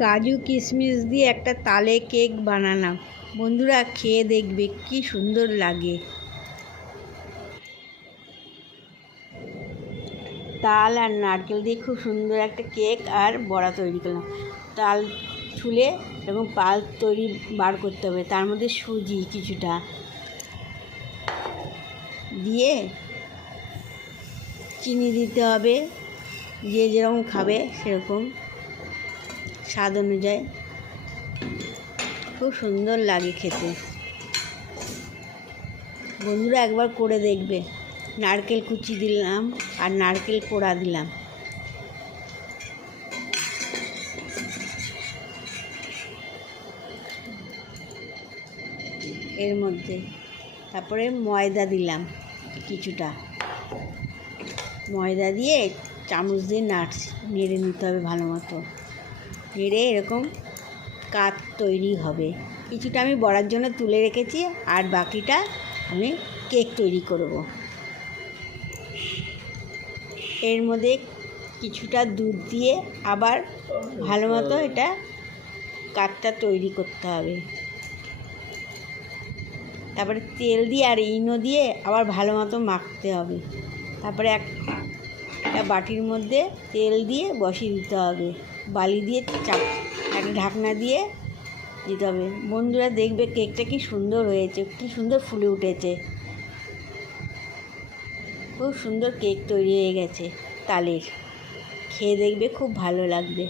কাজু কিশমিশ দিয়ে একটা তালে কেক বানালাম। বন্ধুরা খেয়ে দেখবে কি সুন্দর লাগে। তাল আর নারকেল দিয়ে খুব সুন্দর একটা কেক আর বড়া তৈরি করলাম। তাল ছুলে এরকম পাল তৈরি বার করতে হবে, তার মধ্যে সুজি কিছুটা দিয়ে চিনি দিতে হবে, যে যেরকম খাবে সেরকম স্বাদ অনুযায়ী। খুব সুন্দর লাগে খেতে। বন্ধুরা একবার করে দেখবে। নারকেল কুচি দিলাম আর নারকেল কোড়া দিলাম। এর মধ্যে তারপরে ময়দা দিলাম কিছুটা। ময়দা দিয়ে চামচ দিয়ে নেড়ে নিতে হবে ভালো মতো। নেড়ে এরকম কাত তৈরি হবে। কিছুটা আমি বড়ার জন্য তুলে রেখেছি, আর বাকিটা আমি কেক তৈরি করব। এর মধ্যে কিছুটা দুধ দিয়ে আবার ভালো মতো এটা কাতটা তৈরি করতে হবে। তারপরে তেল দিয়ে আর ইনো দিয়ে আবার ভালো মতো মাখতে হবে। তারপরে একটা বাটির মধ্যে তেল দিয়ে বসিয়ে দিতে হবে, বালি দিয়ে একটা ঢাকনা দিয়ে দিতে হবে। বন্ধুরা দেখবে কেকটা কি সুন্দর হয়েছে, কি সুন্দর ফুলে উঠেছে। খুব সুন্দর কেক তৈরি হয়ে গেছে তালের। খেয়ে দেখবে খুব ভালো লাগবে।